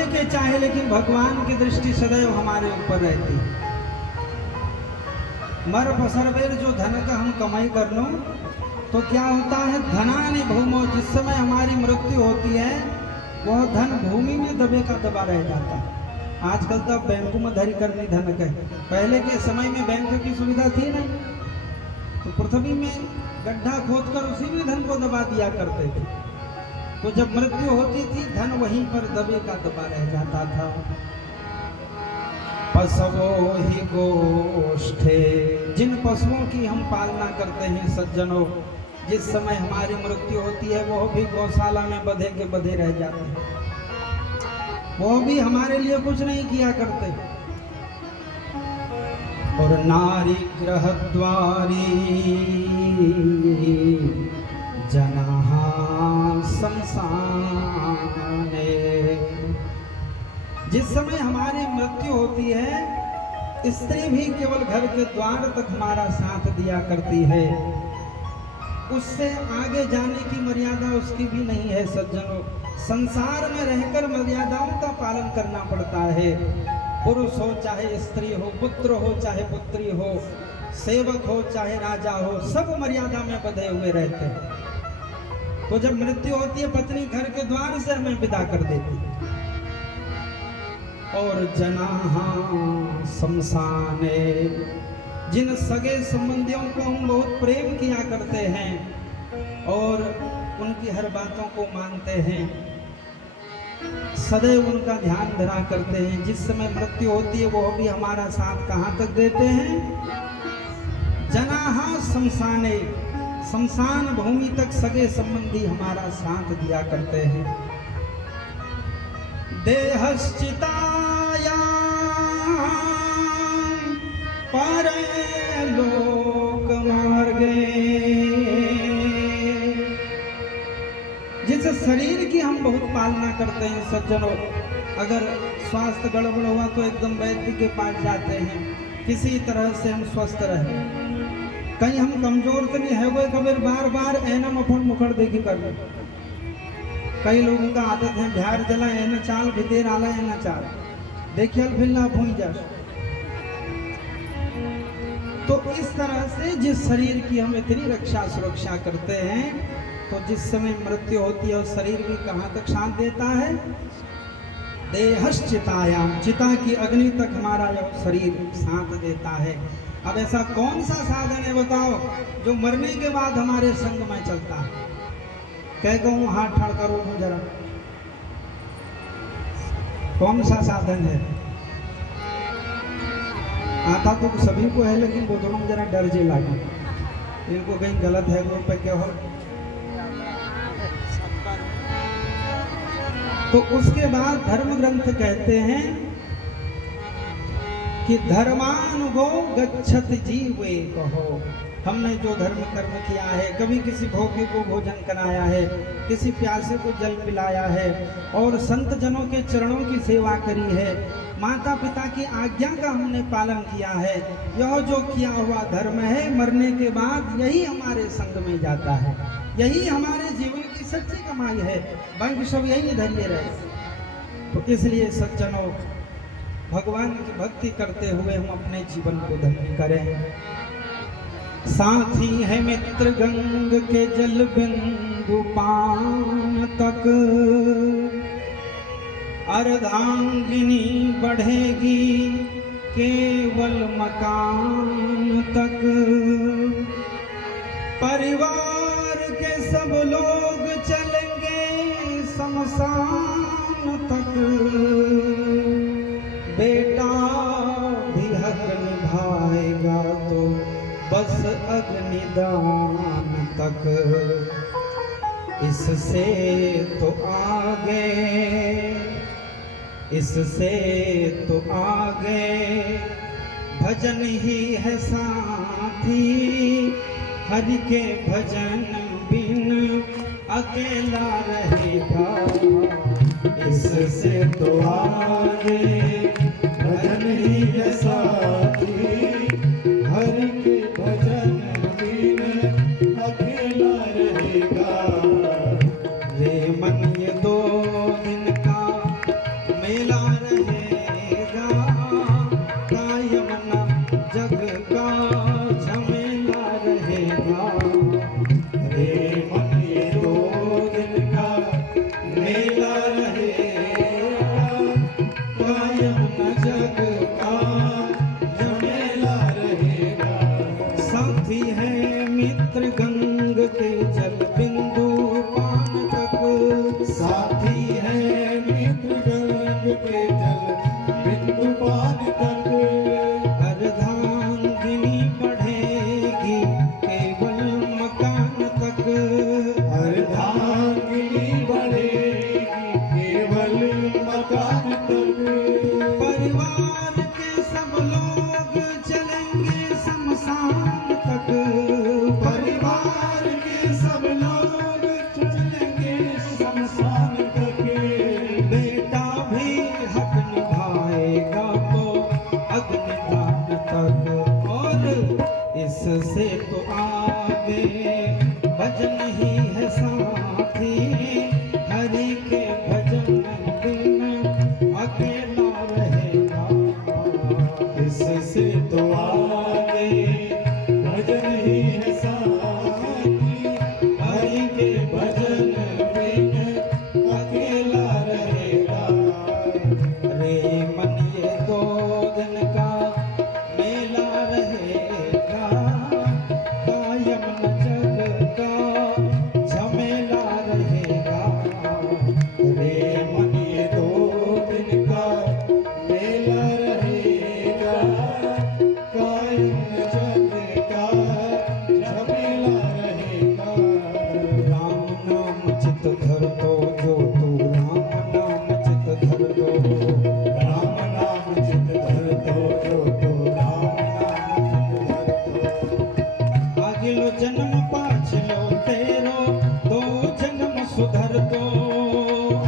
मरने के चाहे, लेकिन भगवान की दृष्टि सदैव हमारे ऊपर रहती है। मर बसर बेर जो धन का हम कमाई कर लो, तो क्या होता है, धनानि भूमो, जिस समय हमारी मृत्यु होती है वह धन भूमि में दबे का दबा रह जाता है। आजकल तो बैंकों में धरी करनी धन के, पहले के समय में बैंक की सुविधा थी नहीं, तो पृथ्वी में गड्ढा खोदकर उसी में धन को दबा दिया करते थे। तो जब मृत्यु होती थी धन वहीं पर दबे का दबा रह जाता था। पशवो ही गोष्ठे, जिन पशुओं की हम पालना करते हैं सज्जनों, जिस समय हमारी मृत्यु होती है वह भी गौशाला में बधे के बधे रह जाते हैं, वो भी हमारे लिए कुछ नहीं किया करते। और नारी ग्रह द्वारी जनाहा शमशाने, जिस समय हमारी मृत्यु होती है स्त्री भी केवल घर के द्वार तक हमारा साथ दिया करती है, उससे आगे जाने की मर्यादा उसकी भी नहीं है सज्जनों। संसार में रहकर मर्यादाओं का पालन करना पड़ता है। पुरुष हो चाहे स्त्री हो, पुत्र हो चाहे पुत्री हो, सेवक हो चाहे राजा हो, सब मर्यादा में बंधे हुए रहते हैं। तो जब मृत्यु होती है पत्नी घर के द्वार से हमें विदा कर देती है। और जनाहा शमशाने, जिन सगे संबंधियों को हम बहुत प्रेम किया करते हैं और उनकी हर बातों को मानते हैं, सदैव उनका ध्यान धरा करते हैं, जिस समय मृत्यु होती है वो भी हमारा साथ कहाँ तक देते हैं, जनाहा शमशाने, शमशान भूमि तक सगे संबंधी हमारा साथ दिया करते हैं। देहश्चिताया परलोक मार्गे, जिस शरीर की हम बहुत पालना करते हैं सज्जनों, अगर स्वास्थ्य गड़बड़ हुआ तो एकदम वैद्य के पास जाते हैं, किसी तरह से हम स्वस्थ रहें। कहीं हम कमजोर तो नहीं है वो कभी बार बार एना मफड़ मुखड़ देखी कर ले। कई लोगों का आदत है बिहार जला एना चाल भिदेर आला एना चाल देखिए फिर भूल जा। तो इस तरह से जिस शरीर की हम इतनी रक्षा सुरक्षा करते हैं, तो जिस समय मृत्यु होती है उस शरीर भी कहाँ तक साथ देता है, देहश्चितायाम, चिता की अग्नि तक हमारा यह शरीर साथ देता है। अब ऐसा कौन सा साधन है बताओ जो मरने के बाद हमारे संग में चलता है? कह कहूँ हाथ ठाड़ करो जरा, कौन सा साधन है? आता तो सभी को है लेकिन वो दोनों जरा डर जे लागे, इनको कहीं गलत है वो पे क्या हो। तो उसके बाद धर्म ग्रंथ कहते हैं कि धर्मानुगो गच्छत जीवे कहो, हमने जो धर्म कर्म किया है, कभी किसी भोगी को भोजन कराया है, किसी प्यासे को जल पिलाया है, और संत जनों के चरणों की सेवा करी है, माता पिता की आज्ञा का हमने पालन किया है, यह जो किया हुआ धर्म है मरने के बाद यही हमारे संग में जाता है, यही हमारे जीवन की सच्ची कमाई है, बैंक सब यही धैर्य रहे। तो इसलिए सज्जनों, भगवान की भक्ति करते हुए हम अपने जीवन को धन्य करें। साथी है मित्र गंग के जल बिंदु पान तक, अर्धांगिनी बढ़ेगी केवल मकान तक, परिवार के सब लोग चलेंगे शमशान तक, बेटा भी हक निभाएगा तो बस अग्निदान तक, इससे तो आगे, इससे तो आगे भजन ही है साथी, हरि के भजन बिन अकेला रहेगा, इससे तो आगे भजन ही है साथी, हरि के भजन बिन अकेला रहेगा। रे मन ये 2 दिन का नेत्र गंग के जल बिंदु पान तक। अर्धांगिनी बढ़ेगी केवल मकान तक। अर्धांगिनी बढ़ेगी केवल मकान तक। परिवार के सब लोग चलेंगे शमशान तक। परिवार के सब लोग चलेंगे शमशान तक। बेटा भी हक निभाएगा तो अग्निदान तक। और इससे तो आगे भजन ही है साथी। हरि के भजन बिन अकेला रहेगा। इससे तो आगे भजन ही है साथी। हरि के भजन बिन अकेला रहेगा। रे मन ये 2 दिन का मेला रहेगा। कायम न जग का झमेला रहेगा। रे मन ये 2 दिन का मेला रहेगा। कायम जग का झमेला रहेगा। राम नाम चित धर दो जो तू राम नाम चित धर दो। राम नाम चित धर दो जो तू राम नाम चित धर दो। आगिलो जन्म पाछलो तेरो 2 जन्म सुधर दो।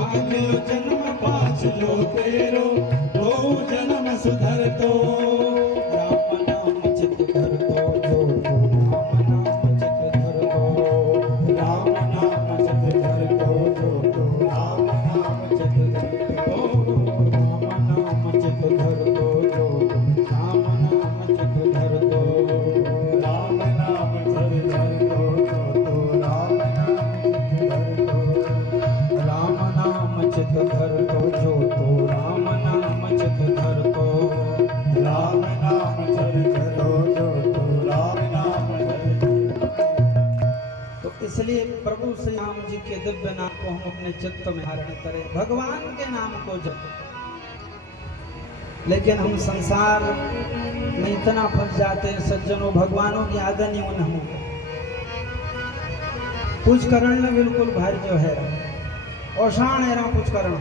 आगिलो जन्म पाछ लो तेरो 2 जन्म सुधर दो। राम नाम चित धर दो जो तू राम नाम चित धर दो। राम नाम चित धर दो जो तू राम नाम चित धर दो। राम नाम चित धर दो जो तू राम नाम चित धर दो। राम नाम चित धर दो जो तू राम नाम चित धर दो। राम नाम चित धर दो जो तू राम नाम चित धर दो। राम नाम चित धरो जो तू राम नाम धर दो। तो इसलिए प्रभु श्री राम जी के दिव्य नाम को हम अपने चित्त में धारण करें। भगवान के नाम को जपें। लेकिन हम संसार में इतना फंस जाते हैं सज्जनों, भगवानों की आदत नहीं उन हम कुछ करण में बिल्कुल भर जो है ओषाण है कुछ करण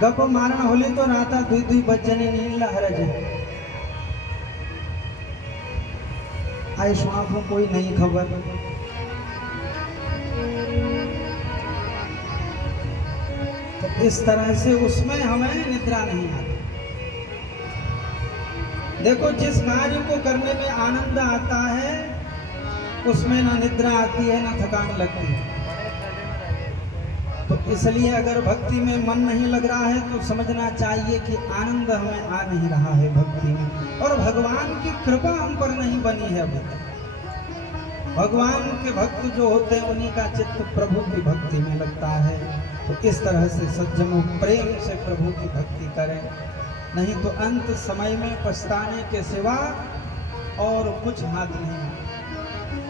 गप मारण होली तो राता 2 बजने नील हरज आई सुना को कोई नहीं खबर। तो इस तरह से उसमें हमें निद्रा नहीं आती। देखो जिस कार्य को करने में आनंद आता है उसमें ना निद्रा आती है ना थकान लगती है। तो इसलिए अगर भक्ति में मन नहीं लग रहा है तो समझना चाहिए कि आनंद हमें आ नहीं रहा है भक्ति में, और भगवान की कृपा हम पर नहीं बनी है अभी तक। भगवान के भक्त जो होते हैं उन्हीं का चित्त प्रभु की भक्ति में लगता है। तो इस तरह से सज्जनों प्रेम से प्रभु की भक्ति करें, नहीं तो अंत समय में पछताने के सिवा और कुछ हाथ नहीं है।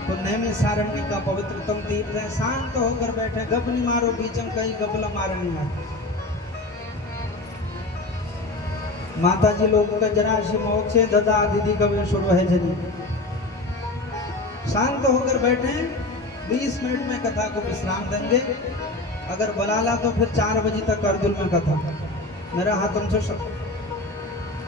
तो नैमिषारण्य का पवित्रतम तीर्थ है। शांत होकर बैठे, गबनी मारो बीचम कहीं गबला मारनी है। माता जी लोगों का जरा से मोक्षे ददा दीदी कभी शुरू है जनी। शांत होकर बैठे, 20 मिनट में कथा को विश्राम देंगे। अगर बुलाला तो फिर 4 बजे तक अर्जुन में कथा, मेरा हाथ हमसे शब्द।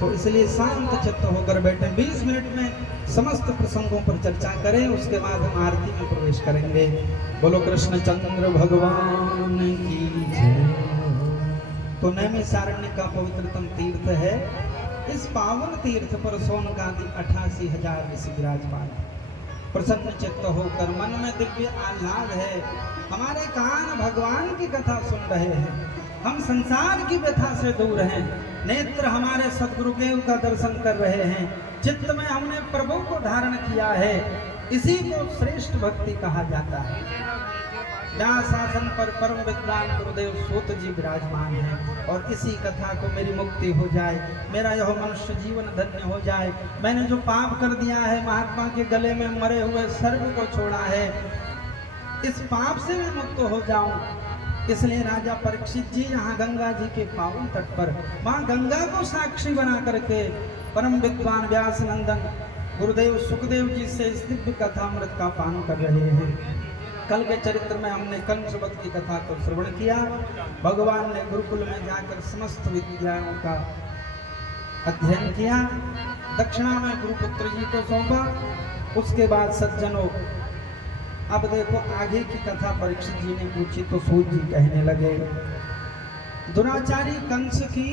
तो इसलिए शांत चित्त होकर बैठे, 20 मिनट में समस्त प्रसंगों पर चर्चा करें, उसके बाद हम आरती में प्रवेश करेंगे। बोलो कृष्णचंद्र भगवान की जय। तो नैमिषारण्य का पवित्रतम तीर्थ है। इस पावन तीर्थ पर सोनकादि 88,000 ऋषि विराजमान। प्रसन्न चित्त होकर मन में दिव्य आह्लाद है। हमारे कान भगवान की कथा सुन रहे हैं, हम संसार की व्यथा से दूर हैं। नेत्र हमारे सदगुरुदेव का दर्शन कर रहे हैं। चित्त में हमने प्रभु को धारण किया है। इसी को श्रेष्ठ भक्ति कहा जाता है। व्यास आसन पर परम विद्वान गुरुदेव सूत जी विराजमान हैं, और इसी कथा को मेरी मुक्ति हो जाए, मेरा यह मनुष्य जीवन धन्य हो जाए। मैंने जो पाप कर दिया है, महात्मा के गले में मरे हुए सर्व को छोड़ा है, इस पाप से मैं मुक्त हो जाऊं, इसलिए राजा परीक्षित जी यहाँ गंगा जी के पावन तट पर माँ गंगा को साक्षी बना करके परम विद्वान व्यास नंदन गुरुदेव सुखदेव जी से इस दिव्य कथामृत का पान कर रहे हैं। कल के चरित्र में हमने कंसवध की कथा को श्रवण किया। भगवान ने गुरुकुल में जाकर समस्त विद्याओं का अध्ययन किया, दक्षिणा में गुरुपुत्र जी को सौंपा। उसके बाद सज्जनों, अब देखो आगे की कथा परीक्षित जी ने पूछी तो सूत जी कहने लगे, दुराचारी कंस की